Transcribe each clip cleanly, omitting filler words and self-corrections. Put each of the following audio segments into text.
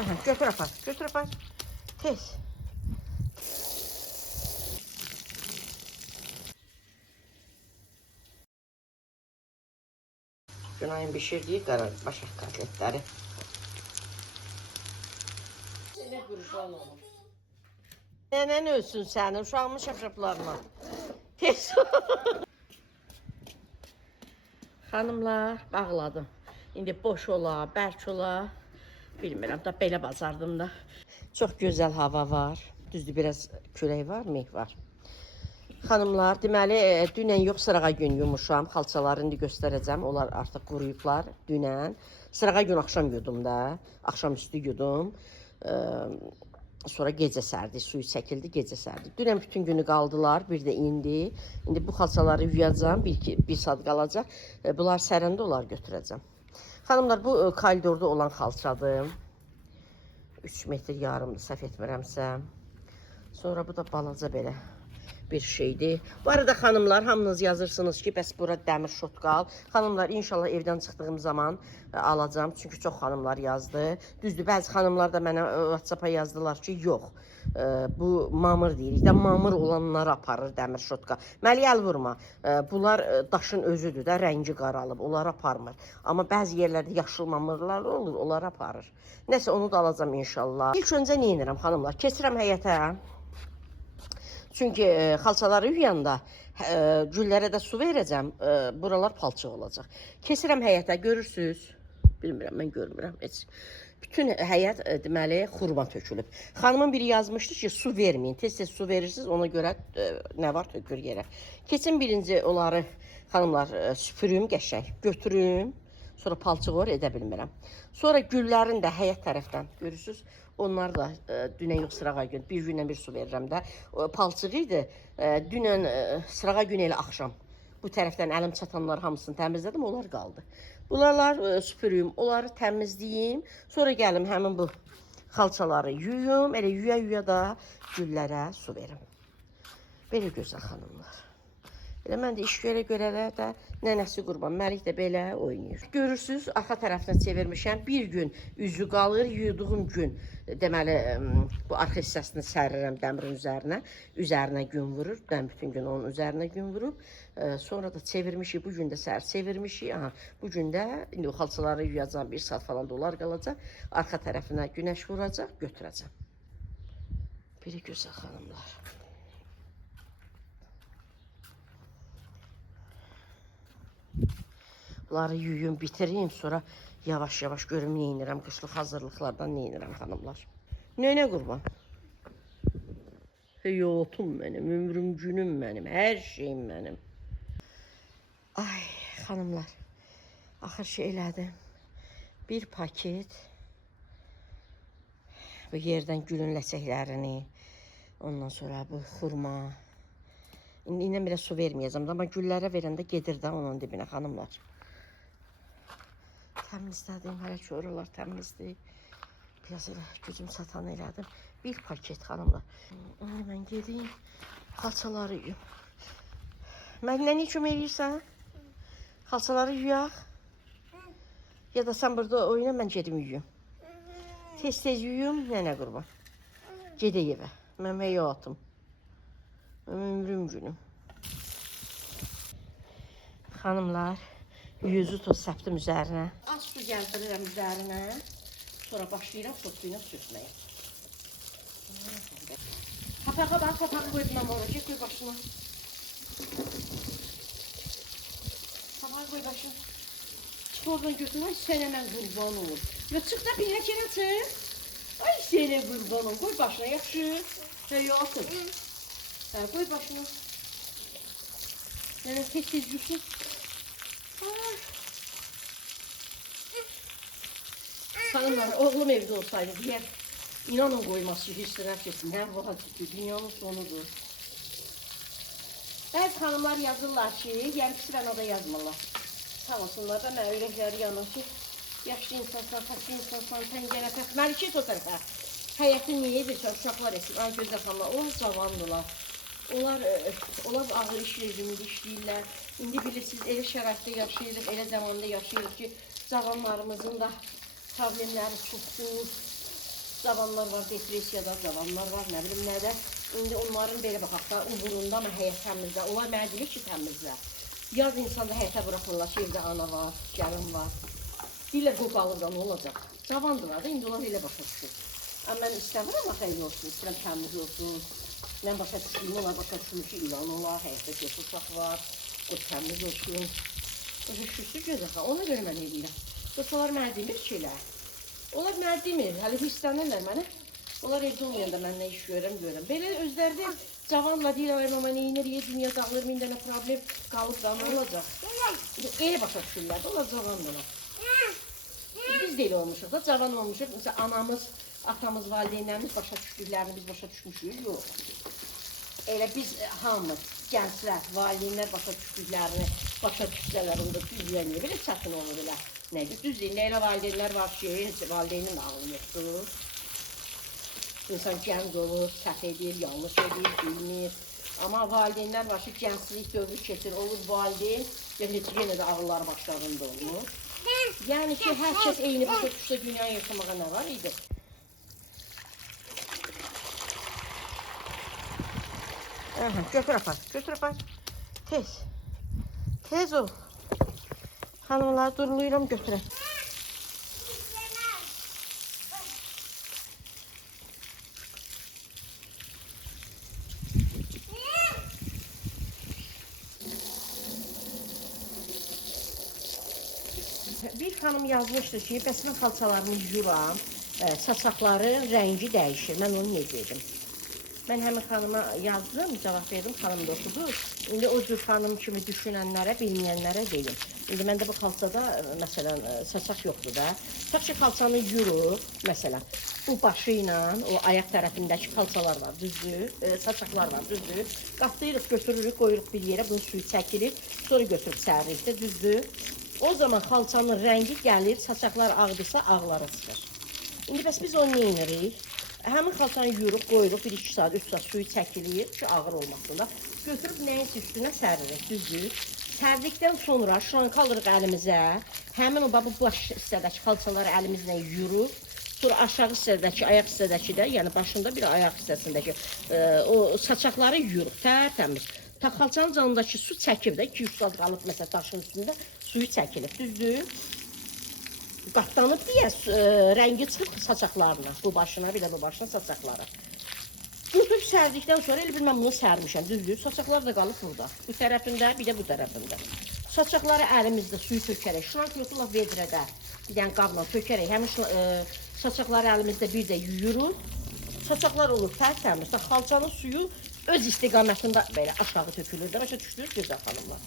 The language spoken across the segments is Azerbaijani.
Götür apar, götür apar. Tez. Günayın bişirdiği başak kotletləri. Sənə qurban olum. Nənən ölsün sənin, uşağımın şapşaplarına. Tez. Xanımlar, bağladım. İndi boş ola, bərk ola. Bilmirəm da, belə bacardım da. Çox gözəl hava var. Düzdür, biraz külək var, meh var. Xanımlar, deməli, dünən yox, sırağa gün yumuşam. Xalçaları indi göstərəcəm. Onlar artıq quruyublar dünən. Sırağa gün axşam yudum da. Axşam üstü yudum. Sonra gecə sərdi, suyu çəkildi, gecə sərdi. Dünən bütün günü qaldılar, bir də indi. İndi bu xalçaları yuyacam, bir saat qalacaq. Bunlar sərəndə olar götürəcəm. Xanımlar, bu koridorda olan xalçadır. 3 metr yarımdır, səhv etmirəmsə. Sonra bu da balaca belə bir şeydir. Bu arada xanımlar, hamınız yazırsınız ki, bəs bura dəmir şotqal. Xanımlar, inşallah evdən çıxdığım zaman alacağım. Çünki çox xanımlar yazdı. Düzdür, bəzi xanımlar da mənə WhatsApp-a yazdılar ki, yox. Bu mamır deyirik də, mamır olanları aparır dəmir şotqal. Məli əl vurma. Bunlar daşın özüdür də, rəngi qaralıb, onları aparmır. Amma bəzi yerlərdə yaşıl mamırlar olur, onları aparır. Nəsə, onu da alacağım inşallah. İlk öncə nə edirəm xanımlar? Keçirəm həyətə. Çünki xalçaları yuyanda güllərə də su verəcəm, buralar palçıq olacaq. Keçirəm həyətə, görürsünüz. Bilmirəm, mən görmürəm heç. Bütün həyət deməli xurma tökülüb. Xanımın biri yazmışdı ki, su verməyin. Tez-tez su verirsiniz, ona görə nə var tökür yerə. Keçin birinci onları xanımlar süpürüm qəşəng, götürüm. Sonra palçıq var, edə bilmirəm. Sonra güllərin də həyət tərəfdən görürsünüz. Onlar da dünən yox, sırağa gün, bir gündən bir su verirəm də. Palçıq idi. Dünən sırağa gün elə axşam. Bu tərəfdən əlim çatanlar hamısını təmizlədim, onlar qaldı. Bunlar süpürüm, onları təmizləyim. Sonra gəlim həmin bu xalçaları yuyum. Elə yuya-yuya da güllərə su verim. Belə gözəl xanımlar. Elə mən də iş görə-görələr də nənəsi Qurban Məlik də belə oynayır. Görürsünüz, arxa tərəfinə çevirmişəm. Bir gün üzü qalır, yuyduğum gün deməli bu arxa hissəsini sərirəm dəmirin üzərinə. Üzərinə gün vurur. Mən bütün gün onun üzərinə gün vurub. Sonra da çevirmişik. Bu gün də səhər çevirmişik. Aha, bu gün də indi o xalçaları yuyacağam. Bir saat falan dolar qalacaq. Arxa tərəfinə günəş vuracaq, götürəcəm. Belə gözəl xanımlar. Bunları yuyum, bitireyim, sonra yavaş-yavaş görüm nə edirəm, qışlıq hazırlıqlardan nə edirəm xanımlar. Nənə Qurban? Həyatım mənim, ömrüm, günüm mənim, hər şeyim mənim. Ay, xanımlar, axır şey elədim. Bir paket bu yerdən gülün ləçəklərini, ondan sonra bu xurma. İndi belə su verməyəcəm, amma güllərə verəndə gedir də onun dibinə xanımlar. Təmizlədim, hələ ki oralar təmizdir. Biraz elə gücüm çatan elədim. Bir paket xanımlar. Mən gedeyim, xalçaları yuyum. Mənlə nə kömək edirsən? Xalçaları yuyaq. Ya da sən burada oyna, mən gedim yuyum. Tez-tez yuyum, nənə Qurban. Gedək evə. Mən həyatım. Ömrüm günüm. Xanımlar, 100 toz səptim üzərinə. Az su gəldirirəm üzərinə. Sonra başlayıram sosuyla sürtməyə. Papağa bax, papağı qoydum mən oraya. Get, qoy başına. Papağı qoy başına. Çıx oradan götür. Ay, sənə mən qurban olur. Ya çıx da bir həkərə çıx. Ay, sənə qurban olur. Qoy başına, yaxşı. Həyatım. Qoy başına. Yəni, tez-tez yusun. Xanımlar, oğlum evdə olsaydı deyər, inanın qoyması histirət etsin, nə vaxt dünyanın sonudur. Bəzi xanımlar yazırlar ki, yəni pisirən o da yazmırlar. Sağ olsunlar da mən ürəkləri yanır ki, yaşlı insansan, xəstə insansan, pəncərə fəx, məlikət o tərəfə. Həyəti niyə edirsən, uşaqlar etsin, ay gözlə xanımlar, onlar cavandılar. Onlar ağır iş rejimində işləyirlər. İndi bilirsiniz, elə şəraitdə yaşayırıq, elə zamanda yaşayırıq ki, cavanlarımızın da problemləri çoxdur. Cavanlar var, depressiyada cavanlar var, nə bilim nədə. İndi onların belə baxaq da, uğrunda mı həyət təmizlə, onlar mənə deyir ki, təmizlə. Yaz insanda həyətə buraxırlar ki, evdə ana var, gəlin var. Deyirlər qoqalır da, nə olacaq? Cavandılar da, indi onlar elə başa düşür. Amma mən istəmirəm, xeyli olsun, istəyirəm təmiz olsun. Mən başa düşdüyüm, onlar başa düşmür ki, ilan olar, həyətdə göz uşaq var, o təmiz olsun. Başa düşürsün gözə, ona görə mən eləyirəm. Yoxsalar mənə demir ki, elə. Onlar mənə demir, hələ hissənirlər mənə. Onlar evdə olmayanda mən nə iş görürəm. Belə özləri də cavanla deyir, ay mama neyinir, dünya dağılır, min dənə problem qalıb da, nə olacaq? Elə başa düşürlər də, onlar cavandılar. Biz də elə olmuşuq da, cavan olmuşuq. Mesela anamız, atamız, valideynlərimiz başa düşdüklərini biz başa düşmüşük, yox. Elə biz hamı, gənclər, valideynlər başa düşdüklərini başa düşsələr, onda düzlənir, belə çətin olur elə. Nədir? Düzdür, elə valideynlər var ki, valideynin də ağlı yoxdur. İnsan gənc olur, səhv edir, yanlış edir, bilmir. Amma valideynlər var ki, gənclik dövrü keçir, olur valideyn, yenə də ağıllar başlarında olmur. Yəni ki, hər kəs eyni başa düşsə dünya yaşamağa nə var idi? Götür apar. Tez. Tez ol. Hanımlar duruluyuram götürəm. Bir xanım yazmışdı ki, bəs mən xalçalarımı yuram, saçaqların rəngi dəyişir. Mən onu niyə dedim? Mən həmin xanıma yazdım, cavab verdim, xanım da oxudu. İndi o cür xanım kimi düşünənlərə, bilməyənlərə deyim. İndi məndə bu xalçada, məsələn, saçaq yoxdur da. Tutaq ki, xalçanı yuyuruq, məsələn, bu başı ilə, o ayaq tərəfindəki xalçalar var, düzdür, saçaqlar var, düzdür. Qatlayırıq, götürürük, qoyuruq bir yerə, bunun suyu çəkilir, sonra götürüb səririk, düzdür. O zaman xalçanın rəngi gəlir, saçaqlar ağdırsa ağlara çıxır. İndi bəs biz onu neyinirik? Həmin xalçanı yuyuruq, qoyuruq, 1-2 saat, 3 saat suyu çəkilir ki, ağır olmasında. Götürüb nəyinsə üstünə səririk, düzdür. Sərdikdən sonra şranka alırıq əlimizə, həmin o bu baş hissədəki xalçaları əlimizlə yuyuruq. Sonra aşağı hissədəki, ayaq hissədəki də, yəni başında bir ayaq hissəsindəki o saçaqları yuyuruq, tərtəmiz. Ta xalçanın canındakı su çəkib də, 2-3 saat qalıb məsələn daşın üstündə suyu çəkilir, düzdür. Qatlanıb deyə rəngi çıxıb saçaqlarına, bu başına, bir də bu başına saçaqları. Götürüb sərdikdən sonra elə bilməm bunu sərmişəm, düzdür. Saçaqlar da qalıb burada. Bu tərəfində, bir də bu tərəfində. Saçaqları əlimizdə suyu tökərək, şurank yoxdurla vedrədə bir dənə qabla tökərək, həmin saçaqları əlimizdə bir də yuyuruq. Saçaqlar olur tərtəmiz. Xalçanın suyu öz istiqamətində belə aşağı tökülür də, başa düşdünüz gözəl xanımlar.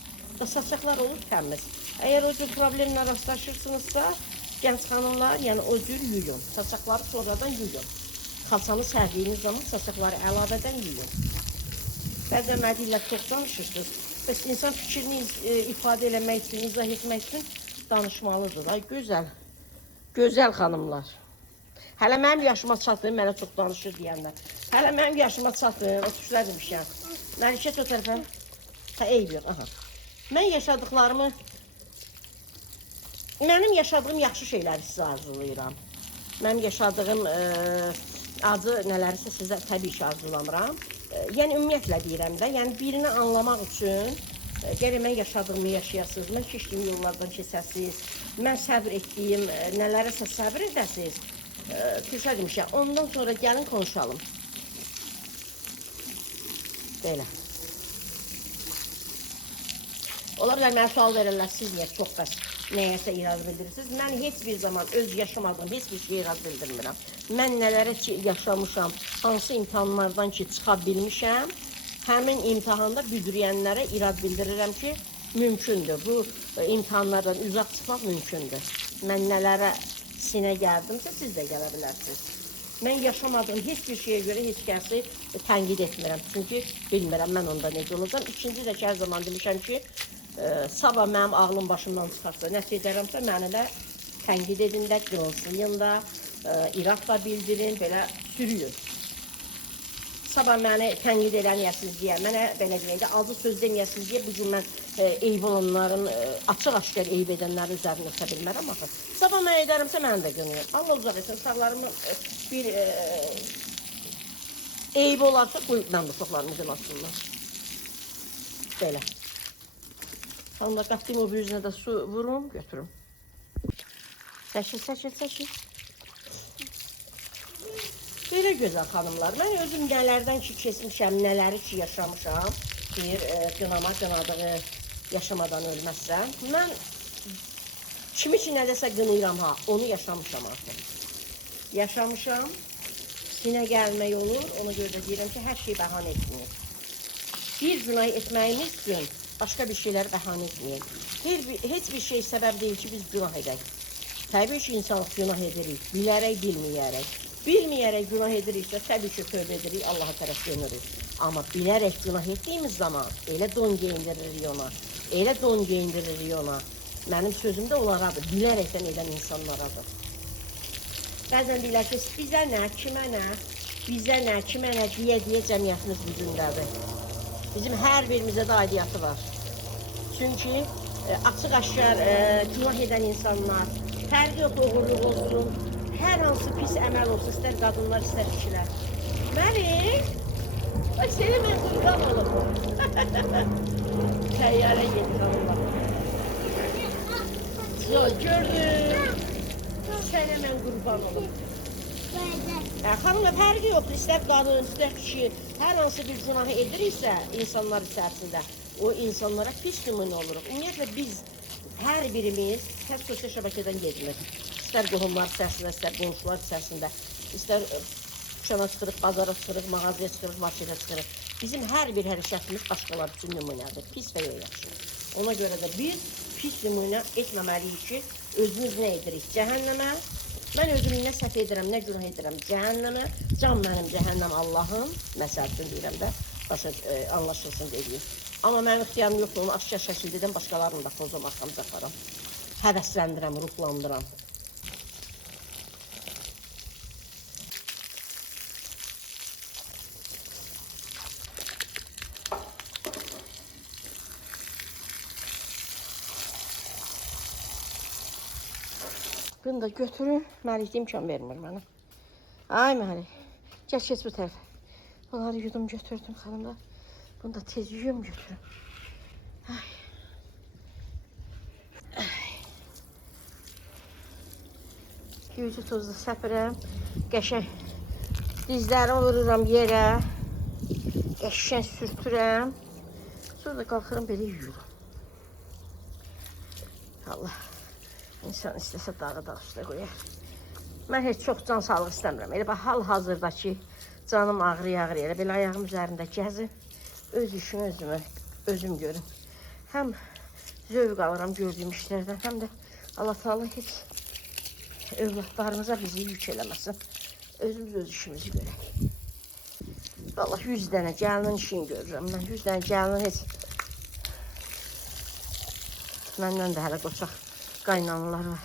Saçaqlar olur təmiz. Əgər o cür problemlə rastlaşırsınızsa, gənc xanımlar, yəni o cür yuyun. Saçaqları sonradan yuyun. Xalçanı sərdiyiniz zaman saçaqları əlavədən yuyun. Bəzən mənə deyirlər, çox danışırsınız. Bəs insan fikrini ifadə eləmək üçün, izah etmək üçün danışmalıdır. Ay, gözəl, gözəl xanımlar. Hələ mənim yaşıma çatın, mənə çox danışır deyənlər. Hələ mənim yaşıma çatın, 33-lər demişəm. Məlikət o tərəfə, eyb yox, aha. Mən yaşadıqlarımı, mənim yaşadığım yaxşı şeyləri sizə arzulayıram. Mənim yaşadığım acı nələrisə sizə təbii ki arzulamıram. Yəni ümumiyyətlə deyirəm də, yəni birini anlamaq üçün gərək mən yaşadığımı yaşayasınız, mən keçdiyim yollardan keçəsiniz, mən səbr etdiyim nələrisə səbr edəsiniz. Türkçə demişəm, ondan sonra gəlin konuşalım. Belə. Ola bilər mənə sual verirlər, siz niyə çox bəs nəyəsə iraz bildirirsiniz? Mən heç bir zaman öz yaşamadığım heç bir şey iraz bildirmirəm. Mən nələrə yaşamışam, hansı imtahanlardan ki çıxa bilmişəm, həmin imtahanda büdürəyənlərə irad bildirirəm ki, mümkündür. Bu imtahanlardan uzaq çıxmaq mümkündür. Mən nələrə sinə gəldimsə, siz də gələ bilərsiniz. Mən yaşamadığım heç bir şeyə görə heç kəsi tənqid etmirəm. Çünki bilmirəm mən onda necə olacam. İkinci də ki, hər zaman demişəm ki, sabah mənim ağlım başımdan çıxarsa, nəsə edərəmsə, mənə də tənqid edin də, qırılsın da, irad da bildirin, belə sürüyün. sabah məni tənqid eləyəsiniz deyə, mənə belə deyək də, azı söz deməyəsiniz deyə bu gün mən eyb olanların, açıq-aşkar eyb edənlərin üzərinə ötə bilmərəm axı. Sabah mən edərəmsə mən də günüyəm. Allah uzaq etsin, uşaqlarımın bir eyb olarsa, mən də uşaqlarımı qınatsınlar. Belə. Sonra qatdım o bir üzünə də su vurum, götürüm. Səşil. Belə gözəl xanımlar, mən özüm nələrdən ki keçmişəm, nələri ki yaşamışam, bir qınadığı yaşamadan ölməzsəm, mən kimi ki nədəsə qınayıram ha, onu yaşamışam artıq. Yaşamışam, sinə gəlmək olur, ona görə də deyirəm ki, hər şey bəhanə etməyir. Bir günah etməyimiz üçün başqa bir şeylər bəhanə etməyir. Heç bir şey səbəb deyil ki, biz günah edək. Təbii ki, insan günah edirik, bilərək, bilməyərək. Bilməyərək günah ediriksə, təbii ki, tövbə edirik, Allaha tərəf dönürük. Amma bilərək günah etdiyimiz zaman elə don geyindiririk ona, elə don geyindiririk ona. Mənim sözüm də onlaradır, bilərəkdən edən insanlaradır. Bəzən deyirlər ki, bizə nə, kimə nə, kimə nə deyə cəmiyyətimiz bu gündədir. Bizim hər birimizdə də aidiyyatı var. Çünki açıq-aşkar günah edən insanlar, fərqi yox, oğurluq olsun, hər hansı pis əməl olsun, istər qadınlar, istər kişilər. Mənim, bax seni mən qurban olum. Təyyarə yedik hanımlar. Gördüm. Sənə mən qurban olum. Xanımlar, fərqi yoxdur, istər qadın, istər kişi, hər hansı bir günahı ediriksə insanlar içərisində, o insanlara pis nümunə oluruq. Ümumiyyətlə biz, hər birimiz, hər sosial şəbəkədən gezilir. İstər qohumlar içərisində, istər qonşular içərisində, istər dükkana çıxırıq, bazara çıxırıq, mağazaya çıxırıq, marketə çıxırıq. Bizim hər bir hərəkətimiz başqalar üçün nümunədir, pis və ya yaxşı. Ona görə də biz pis nümunə etməməliyik ki, özümüz nə edirik? Cəhənnəmə. Mən özüm nə səhv edirəm, nə günah edirəm? Cəhənnəmə. Can mənim cəhənnəm Allahım. Məsəl üçün deyirəm də, başa anlaşılsın deyir. Amma mənim ixtiyarım yoxdur, onu aşkar şəkildə edən başqalarını da pozum arxamıza aparam. Həvəsləndirəm, ruhlandıram. Bunu da götürün. Məlik imkan vermir mənə. Ay Məlik. Gəl keç bu tərəfə. Bunları yudum götürdüm xanımlar. Bunu da tez yuyum götürüm. Ay. Yüzü tozlu səpirəm. Qəşəng dizlərimi vururam yerə. Qəşəng sürtürəm. Sonra da qalxıram belə yuyuram. Allah. İnsan istəsə dağı da üstə qoyar. Mən heç çox can sağlıq istəmirəm. Elə bax, hal-hazırdakı canım ağrı-ağrı elə belə ayağım üzərində gəzim. Öz işimi özüm görüm. Həm zövq alıram gördüyüm işlərdən, həm də Allah Teala heç övladlarımıza bizi yük eləməsin. Özümüz öz işimizi görək. Vallahi 100 dənə gəlinin işini görürəm. Mən 100 dənə gəlinin heç məndən də hələ qoçaq qaynanlar var.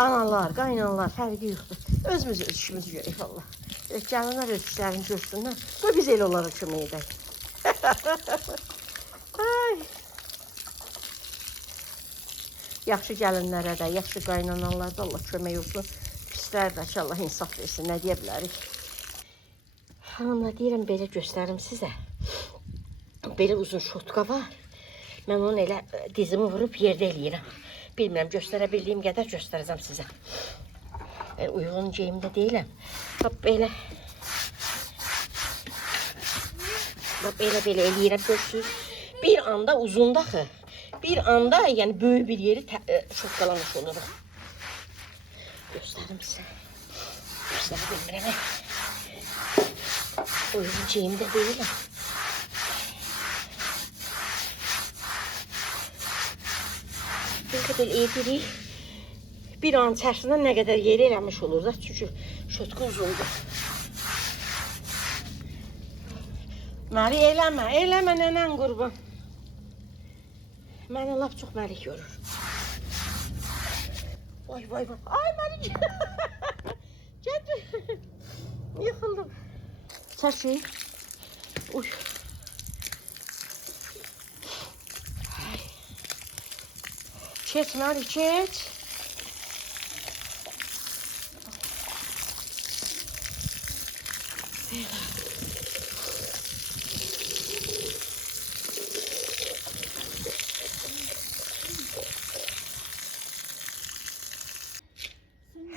Analar, qaynanlar fərqi yoxdur. Özümüz öz işimizi görək valla. Gəlinlər öz işlərini görsünlər. Və biz elə onlara kömək edək. Yaxşı gəlinlərə də, yaxşı qaynanalar da Allah kömək olsun. Pislər də ki Allah insaf versin. Nə deyə bilərik? Hanımlar deyirəm belə göstərim sizə. Belə uzun şotka var. Mən onu elə dizimi vurub yerdə eləyirəm. Bilmirəm, göstərə bildiyim qədər göstərəcəm sizə. Uyğun geyimdə deyiləm. Bax, belə. Bax, belə eləyirəm, görsünüz. Bir anda uzunda axı. Bir anda, yəni böyük bir yeri şotkalamış oluruq. Göstərim sizə. Göstərə bilmirəm. Uyğun geyimdə deyiləm. Bir qədər edirik. Bir an içərisində nə qədər yeri eləmiş olur da. Çünki şotka uzundur. Məli eləmə nənən qurban. Mənə laf çox məlik görür. Vay. Ay məlik. Gətir. Yıxıldım. Çək. Uy. Keç Mari, keç.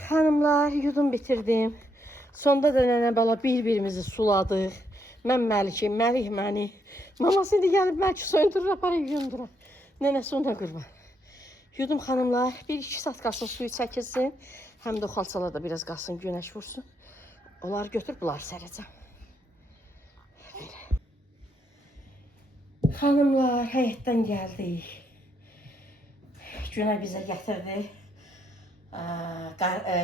Hanımlar, yudum bitirdim. Sonda da nənə bala bir-birimizi suladıq. Mən Məlikəm, Məlik məni. Maması indi gəlib Məlik soyundurur, aparıb yuyundurur. Nənəsi ona qurban. Yudum xanımlar, 1-2 saat qalsın suyu çəkilsin. Həm də o xalçalar da biraz qalsın, günəş vursun. Onları götürüb bunları sərəcəm. Xanımlar, həyətdən gəldik. Günay bizə gətirdi.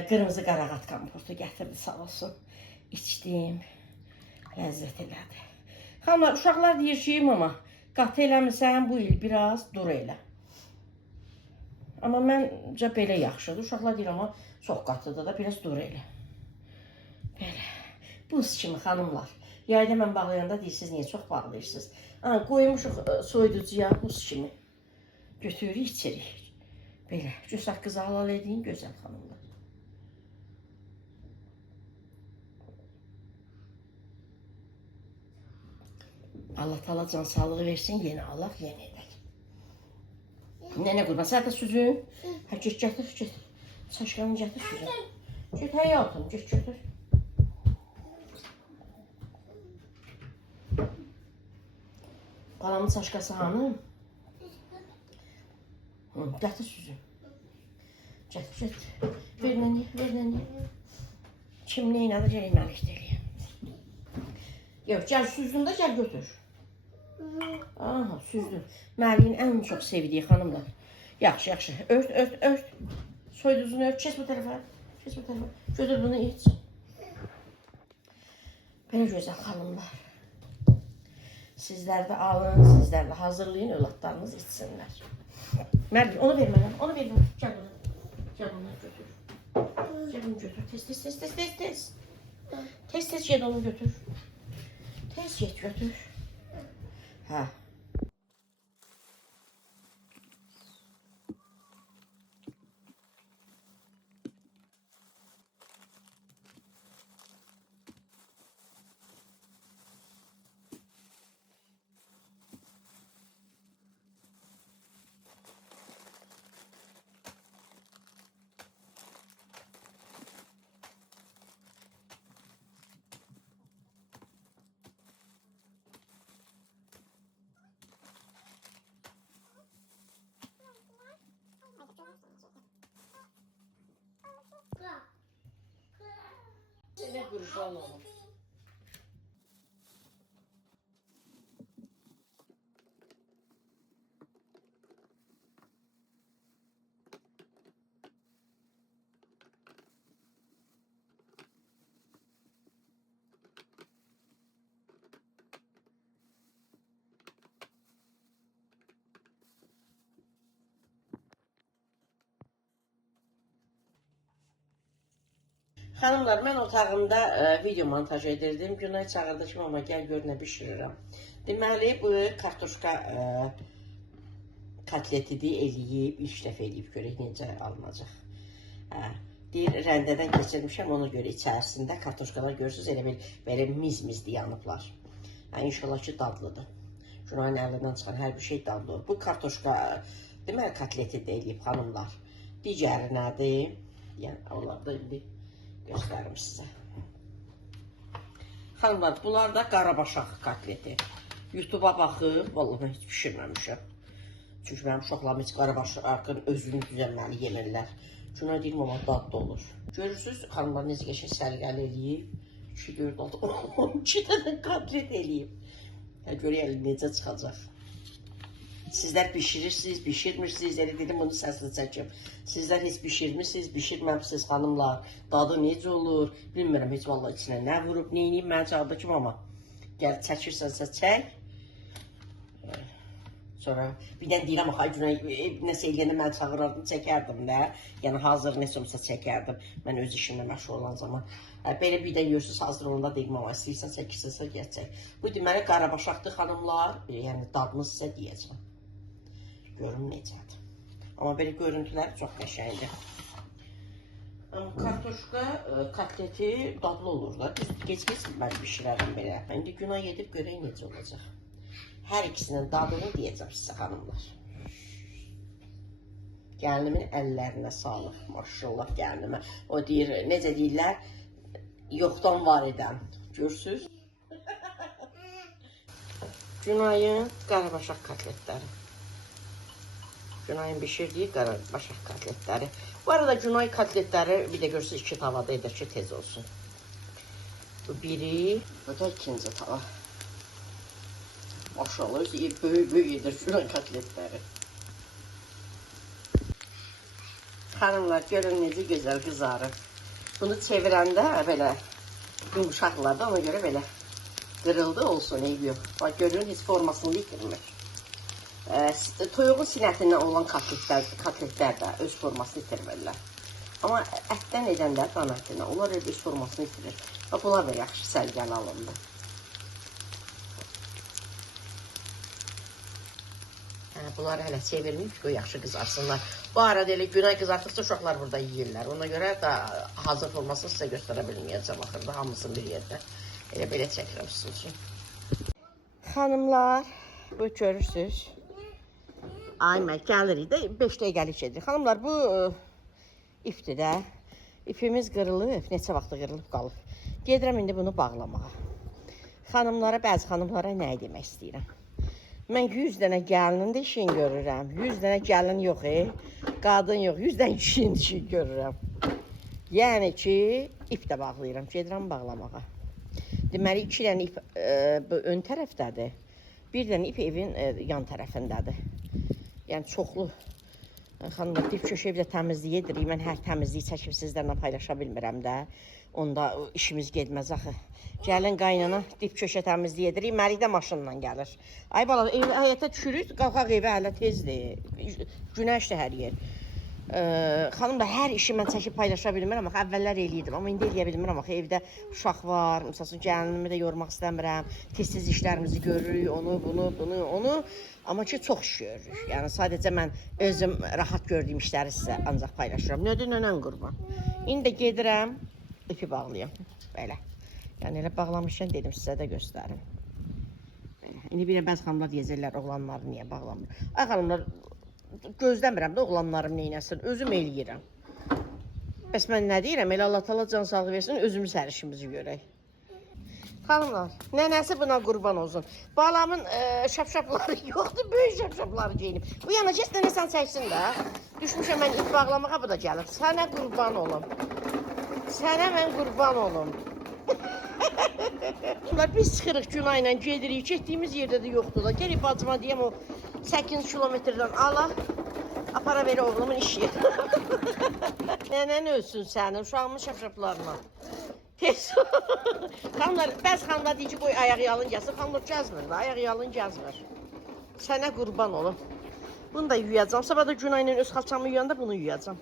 Qırmızı qarağat kompostu gətirdi, sağ olsun. İçdim, ləzzət elədi. Xanımlar, uşaqlar deyir ki, amma qatı eləmirsən, bu il biraz dur elə. Amma məncə belə yaxşıdır. Uşaqlar deyir, amma çox qatıdır da, biraz dur elə. Belə, buz kimi xanımlar. Yayda mən bağlayanda deyirsiniz, niyə çox bağlayırsınız? Qoymuşuq soyuducuya, buz kimi. Götürürük, içirik. Belə, cüs haqqınızı halal edin, gözəl xanımlar. Allah Taala can sağlığı versin, yenə Allah, yenə edək. Nənə qurban, sən də süzün. Hə, get, gətir, get. Saçlarını gətir, süzün. Get, həyatım, get, götür. Qalamın saçqası hanım? Gətir, süzün. Gətir, gətir. Ver nəni, ver nəni. Kim neynədir, gəl Məlik deyil. Yox, gəl süzdün də, gəl götür. Aha, süzdün. Məliyin ən çox sevdiyi xanımlar. Yaxşı, yaxşı. Ört, ört, ört. Soyduzunu ört. Kes bu tərəfə. Kes bu tərəfə. Götür bunu, iç. Belə gözəl xanımlar. Sizlər də alın, sizlər də hazırlayın, övladlarınız içsinlər. Məlik, onu ver mənə, onu ver mənə. Gəl bunu. Gəl bunu götür. Gəl bunu götür. Tez, tez, tez, tez, tez, tez. Tez, tez get onu götür. Tez get götür. Hə. Sənə qurban olum. Xanımlar, mən otağımda video montaj edirdim. Günay çağırdı ki, amma gəl gör nə bişirirəm. Deməli, bu kartoşka kotletidir, eləyib, ilk dəfə eləyib, görək necə alınacaq. Deyir, rəndədən keçirmişəm, ona görə içərisində kartoşkalar görürsünüz, elə belə miz-mizli yanıblar. İnşallah ki, dadlıdır. Günayın əlindən çıxan hər bir şey dadlıdır. Bu kartoşka, deməli, kotleti də eləyib, xanımlar. Digəri nədir? Yəni, onlar da indi göstərim sizə. Xanımlar, bunlar da qarabaşaq kotleti. YouTube'a baxıb, vallahi mən heç pişirməmişəm. Çünki mənim uşaqlarım heç qarabaşaqın özünü düzəlməli yemirlər. Şuna deyim, amma dadlı olur. Görürsünüz, xanımlar necə qəşəng səliqəli eləyib. 2, 4, 6, 12 dənə kotlet eləyib. Görək necə çıxacaq. Sizlər bişirirsiniz, bişirmirsiniz, elə dedim bunu səsini çəkim. Sizlər heç bişirmirsiniz, bişirməmişsiniz xanımlar. Dadı necə olur, bilmirəm heç vallahi içinə nə vurub, neyiniyim, mən çağırdı ki, amma gəl çəkirsənsə çək. Sonra birdən deyirəm, axı Günay nəsə eləyəndə mən çağırardım, çəkərdim də. Yəni hazır nəsə olsa çəkərdim, mən öz işimlə məşğul olan zaman. Belə bir də yiyorsunuz, hazır onda deyim ama istəyirsən çəkirsinsə gəçək. Bu deməli qarabaşaqdır xanımlar, yəni dadını sizə deyəcəm. Görün necədir. Amma belə görüntülər çox qəşəngdir. Kartoşka kotleti dadlı olur da. Gec-gec mən bişirərəm belə. İndi günah edib görək necə olacaq. Hər ikisinin dadını deyəcəm sizə xanımlar. Gəlinimin əllərinə sağlıq, maşallah gəlinimə. O deyir, necə deyirlər, yoxdan var edən. Görürsünüz? Günayın qarabaşaq kotletləri. Günayın bişirdiyi qarabaşaq kotletləri. Bu arada Günay kotletləri bir də görürsünüz 2 tavada edir ki tez olsun. Bu biri, bu da ikinci tava. Maşallah, böyük edir Günay kotletləri. Xanımlar, görün necə gözəl qızarır. Bunu çevirəndə belə yumuşaqlarda, ona görə belə qırıldı olsun, eybi yox. Bax, görün, heç formasını itirmir. Toyuğun sinətindən olan kotletlər də öz formasını itirmirlər. Amma ətdən edənlər, qan ətindən, onlar öz formasını itirir. Bax, bunlar da yaxşı sərgəli alındı. Bunları hələ çevirməyib ki, o yaxşı qızarsınlar. Bu arada elə Günay qızartdıqca uşaqlar burada yeyirlər. Ona görə də hazır formasını sizə göstərə bilməyəcəm axırda, hamısını bir yerdə. Elə belə çəkirəm sizin üçün. Xanımlar, bu görürsünüz. Ay, mən gəlirik də 5 dəqiqəlik edir. Xanımlar, bu ipdir də. İpimiz qırılıb, neçə vaxtı qırılıb qalıb. Gedirəm indi bunu bağlamağa. Xanımlara, bəzi xanımlara nə demək istəyirəm? Mən 100 dənə gəlinin də işini görürəm. 100 dənə gəlin yox, qadın yox, 100 dənə kişinin işini görürəm. Yəni ki, ip də bağlayıram, gedirəm bağlamağa. Deməli, 2 dənə ip ön tərəfdədir, 1 dənə ip evin yan tərəfindədir. Yəni, çoxlu. Xanımlar, dip köşə evdə təmizliyi edirik. Mən hər təmizliyi çəkib sizlərlə paylaşa bilmirəm də. Onda işimiz getməz axı. Gəlin qaynana dip köşə təmizliyi edirik. Məlik də maşınla gəlir. Ay bala, həyətə düşürük, qalxaq evə hələ tezdir. Günəşdir hər yer. Xanım da hər işi mən çəkib paylaşa bilmirəm. Əvvəllər eləyirdim, amma indi eləyə bilmirəm. Evdə uşaq var, məsələn, gəlinimi də yormaq istəmirəm. Tez-tez işlərimizi görürük, onu. Amma ki, çox iş görürük. Yəni, sadəcə mən özüm rahat gördüyüm işləri sizə ancaq paylaşıram. Nədir, nənən qurban. İndi də gedirəm, ipi bağlayam. Belə. Yəni, elə bağlamışkən dedim, sizə də göstərim. İndi bir də bəzi xanımlar deyəcəklər, oğlanları niyə bağlamır? Ay, xanımlar, gözləmirəm də oğlanlarım neynəsin, özüm eləyirəm. Bəs mən nə deyirəm, elə Allah-Taala can sağlığı versin, özümüz hər işimizi görək. Xanımlar, nənəsi buna qurban olsun. Balamın şapşapları yoxdur, böyük şapşapları geyinib. Bu yana kes, nənəsən çəksin də. Düşmüşəm mən ip bağlamağa, bu da gəlib. Sənə qurban olum. Sənə mən qurban olum. Biz çıxırıq Günayla gedirik, getdiyimiz yerdə də yoxdur da. Gəlib bacıma deyəm, o 8 kilometrdən ala, apara verir oğlumun iş yeri. Nənən ölsün sənin, uşağımın şapşaplarına. Tez. Xanımlar, bəzi xanımlar deyir ki, qoy ayağı yalın gəlsin. Xanımlar gəzmir də, ayağı yalın gəzmir. Sənə qurban olum. Bunu da yuyacam. Sabah da Günayla öz xalçamı yuyanda bunu yuyacam.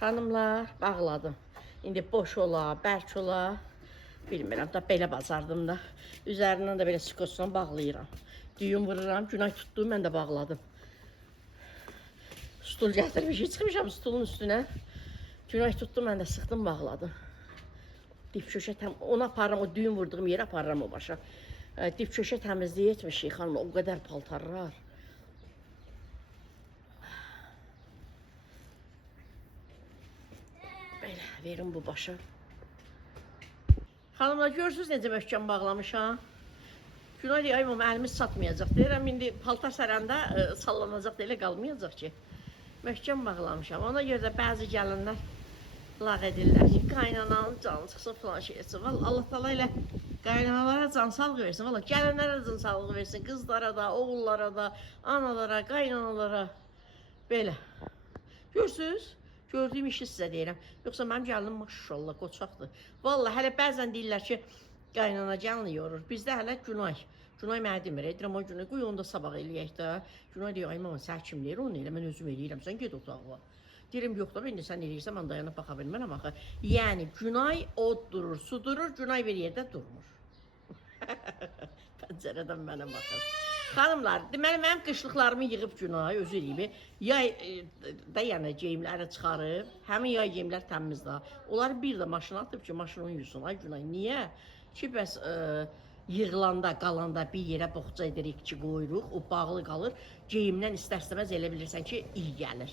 Xanımlar, bağladım. İndi boş ola, bərk ola. Bilmirəm da, belə bacardım da. Üzərindən də belə skotla bağlayıram. Düyün vururam, Günay tutdu, mən də bağladım. Stul gətirmişim, çıxmışam stulun üstünə. Günay tutdu, mən də sıxdım, bağladım. Dip köşə onu aparıram, o düyün vurduğum yeri aparıram o başa. Dip köşə təmizliyi etmişik xanımlar, o qədər paltarlar. Belə, verin bu başa. Xanımlar, görürsünüz necə möhkəm bağlamışam. Günay deyir, ay mama, əlimiz satmayacaq. Deyirəm, indi paltar sərəndə sallanacaq da elə qalmayacaq ki. Möhkəm bağlamışam. Ona görə də bəzi gəlinlər lağ edirlər ki, qaynananın canı çıxsın filan şey etsin. Allah-Taala elə qaynanalara can sağlığı versin. Valla gəlinlərə can sağlığı versin. Qızlara da, oğullara da, analara, qaynanalara. Belə. Görürsünüz? Gördüyüm işi sizə deyirəm. Yoxsa mənim gəlinim maşallah qoçaqdır. Valla hələ bəzən deyirlər ki, qaynana gəlini yorur. Bizdə hələ Günay. Günay mənə demir, edirəm o Günay, qoy onu da sabah eləyək də. Günay deyir, ay mama, sən kim deyir onu elə, mən özüm eləyirəm, sən ged otağa. Deyirəm, yox da, indi sən eləyirsən, mən dayanıb baxa bilmərəm axı. Yəni, Günay od durur, su durur, Günay bir yerdə durmur. Pəncərədən mənə baxır. Xanımlar, deməli, mənim qışlıqlarımı yığıb Günay, özü eləyib. Yay da yəni geyimləri çıxarıb, həmin yay geyimlər təmiz da. Onları bir də maşına atıb ki, maşını yuysun. Ay Günay, niyə? Ki, bəs yığılanda, qalanda bir yerə boğça edirik ki, qoyuruq, o bağlı qalır. Geyimdən istər-istəməz elə bilirsən ki, iyi gəlir.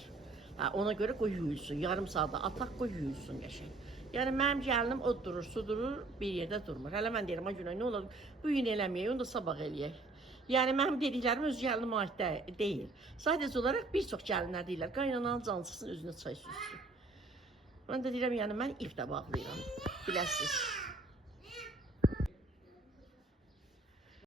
Hə, ona görə qoy yuyulsun, yarım saata ataq qoy yuyulsun qəşəng. Yəni mənim gəlinim od durur, su durur, bir yerdə durmur. Hələ mən deyirəm, ay Günay, nə olur? Bu gün eləməyək, onu da sabah eləyək. Yəni mənim dediklərim öz gəlinim aid deyil. Sadəcə olaraq bir çox gəlinlər deyirlər, qaynananın cansısın, özünə çay sürsün. Mən də deyirəm, yəni mən ip də bağlayıram, biləsiniz.